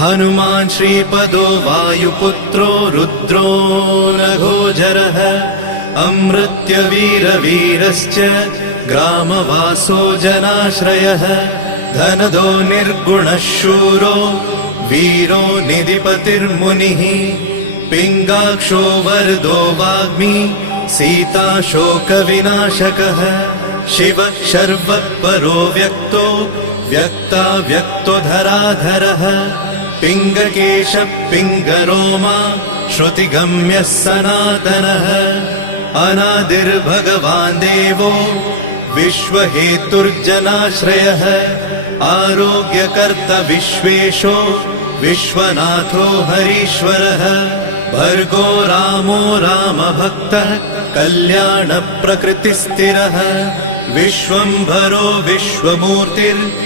हनुमान् श्रीपदो वायुपुत्रो रुद्रो नघोजरः अमृत्यवीरवीरश्च ग्रामवासो जनाश्रयः धनदो निर्गुणः शूरो वीरो निधिपतिर्मुनिः पिङ्गाक्षो वरदो वाग्मी सीता शोकविनाशकः शिवः शर्वः परो व्यक्तो व्यक्तो धराधरः पिङ्गकेशः पिङ्गरोमा श्रुतिगम्यः सनातनः अनादिर्भगवान् देवो विश्वहेतुर्जनाश्रयः आरोग्यकर्ता विश्वेशो विश्वनाथो हरीश्वरः भर्गो रामो रामभक्तः कल्याणप्रकृतिस्थिरः विश्वम्भरो विश्वमूर्तिर्